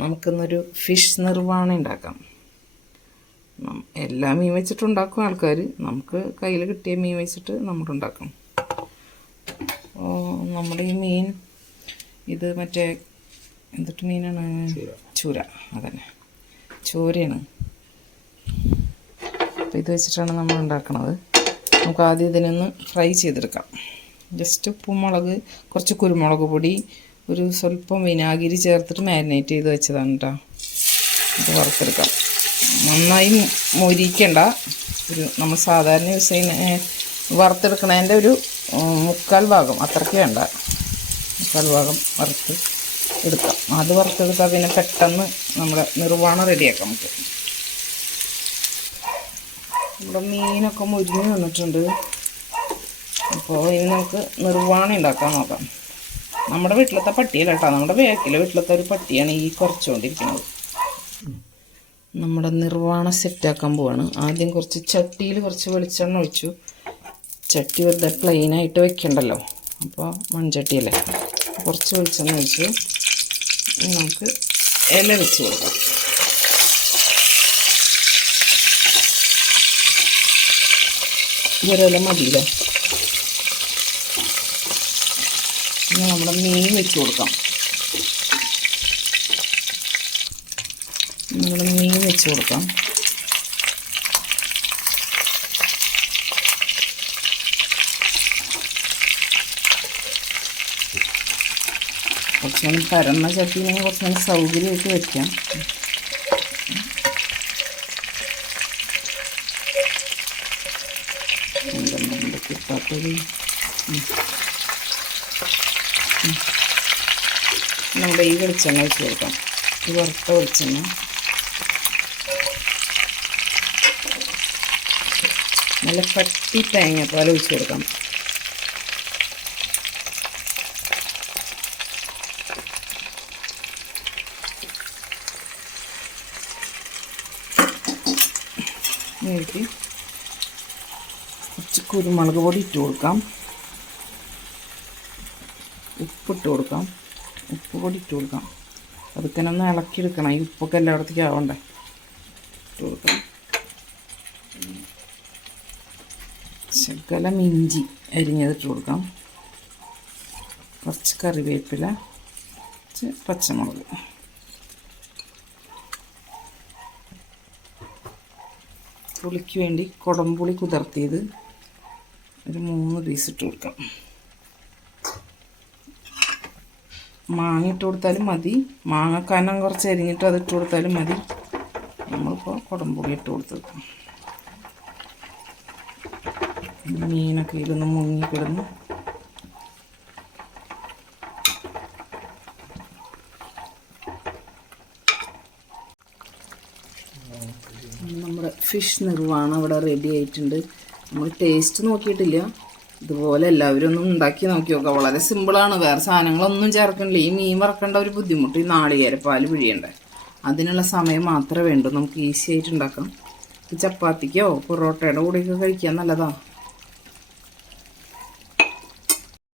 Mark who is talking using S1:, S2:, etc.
S1: നമുക്കിന്നൊരു ഫിഷ് നിർവാണം ഉണ്ടാക്കാം. എല്ലാ മീൻ വെച്ചിട്ടുണ്ടാക്കും ആൾക്കാർ നമുക്ക് കയ്യിൽ കിട്ടിയ മീൻ വെച്ചിട്ട് നമ്മളുണ്ടാക്കും ഓ, നമ്മുടെ ഈ മീൻ ഇത് മറ്റേ എന്തിട്ട് മീനാണ്? ചൂര. അതന്നെ. ചൂരയാണ്. അപ്പോൾ ഇത് വെച്ചിട്ടാണ് നമ്മൾ ഉണ്ടാക്കുന്നത് നമുക്ക് ആദ്യം ഇതിനൊന്ന് ഫ്രൈ ചെയ്തെടുക്കാം. ജസ്റ്റ് ഉപ്പും മുളക് കുറച്ച് കുരുമുളക് പൊടി ഒരു സ്വല്പം വിനാഗിരി ചേർത്തിട്ട് മാരിനേറ്റ് ചെയ്ത് വെച്ചതാണ് കേട്ടോ അത് വറുത്തെടുക്കാം. നന്നായി മൊരിക്കണ്ട. ഒരു നമ്മൾ സാധാരണ യൂസ് ചെയ്യുന്ന വറുത്തെടുക്കണതിന്റെ ഒരു മുക്കാൽ ഭാഗം. അത്രയ്ക്ക് വേണ്ട. മുക്കാൽ ഭാഗം വറുത്ത് എടുക്കാം. അത് വറുത്തെടുത്താൽ പിന്നെ പെട്ടെന്ന് നമ്മുടെ നിർവാണം റെഡിയാക്കാം നമുക്ക്. നമ്മുടെ മീനൊക്കെ മുരിഞ്ഞ് വന്നിട്ടുണ്ട്. അപ്പോൾ ഇനി നമുക്ക് നിർവാണം ഉണ്ടാക്കാൻ നോക്കാം. നമ്മുടെ വീട്ടിലത്തെ പട്ടിയല്ല കേട്ടോ? നമ്മുടെ വേക്കിലെ വീട്ടിലത്തെ ഒരു പട്ടിയാണ് ഈ കുറച്ചുകൊണ്ടിരിക്കുന്നത് നമ്മുടെ നിർവാണം സെറ്റാക്കാൻ പോവാണ്. ആദ്യം കുറച്ച് ചട്ടിയിൽ കുറച്ച് വെളിച്ചെണ്ണ ഒഴിച്ചു. ചട്ടി വെറുതെ പ്ലെയിനായിട്ട് വെക്കണ്ടല്ലോ. അപ്പോൾ മൺചട്ടിയല്ലേ? കുറച്ച് വെളിച്ചെണ്ണ ഒഴിച്ചു. നമുക്ക് ഇല വെച്ച് കൊടുക്കാം. ഇവരെല്ലാം മതിയില്ലേ? ഇനി നമ്മുടെ മീൻ വെച്ച് കൊടുക്കാം. നമ്മുടെ മീൻ വെച്ച് കൊടുക്കാം. കുറച്ചുകൂടി പരന്ന ചട്ടിയിലെങ്കിൽ കുറച്ച് നേരം സൗകര്യമായിട്ട് എന്റെ കിട്ടാത്തത്. നമ്മുടെ ഈ വെളിച്ചെണ്ണ വെച്ച് കൊടുക്കാം. ഈ വറുത്ത വെളിച്ചെണ്ണ. നല്ല പട്ടി തേങ്ങാപ്പാൽ ഒഴിച്ച് കൊടുക്കാം. കുരുമുളക് പൊടി ഇട്ട് കൊടുക്കാം. ഉപ്പിട്ട് കൊടുക്കാം. ഉപ്പ് പൊടി ഇട്ട് കൊടുക്കാം. അതൊക്കെ ഒന്ന് ഇളക്കിയെടുക്കണം. ഈ ഉപ്പൊക്കെ എല്ലായിടത്തേക്കും ആവണ്ടേ. ഇട്ട് കൊടുക്കാം. ശകലം ഇഞ്ചി അരിഞ്ഞതിട്ട് കൊടുക്കാം. കുറച്ച് കറിവേപ്പില കുറച്ച് പച്ചമുളക്. പുളിക്ക് വേണ്ടി കുടംപുളി കുതിർത്തിയത് ഒരു മൂന്ന് പീസ് ഇട്ട് കൊടുക്കാം. മാങ്ങ ഇട്ട് കൊടുത്താലും മതി. മാങ്ങ കനം കുറച്ച് അരിഞ്ഞിട്ട് അത് ഇട്ട് കൊടുത്താലും മതി. നമ്മളിപ്പോൾ കുടംപുളി ഇട്ട് കൊടുത്തത്. മീനൊക്കെ ഇരുന്ന് മുങ്ങിക്കിടന്ന് നമ്മുടെ ഫിഷ് നിർവാണം അവിടെ റെഡി ആയിട്ടുണ്ട്. നമ്മൾ ടേസ്റ്റ് നോക്കിയിട്ടില്ല. ഇതുപോലെ എല്ലാവരും ഒന്ന് ഉണ്ടാക്കി നോക്കി നോക്കാം. വളരെ സിമ്പിളാണ് വേറെ സാധനങ്ങളൊന്നും ചേർക്കണില്ല ഈ മീൻ വറക്കേണ്ട ഒരു ബുദ്ധിമുട്ട് ഈ നാളികേരപ്പാൽ പിഴിയണ്ടേ. അതിനുള്ള സമയം മാത്രമേ വേണ്ടൂ. നമുക്ക് ഈസി ആയിട്ട് ഉണ്ടാക്കാം. ചപ്പാത്തിക്കോ പൊറോട്ടയുടെ കൂടെയൊക്കെ കഴിക്കാൻ നല്ലതാ.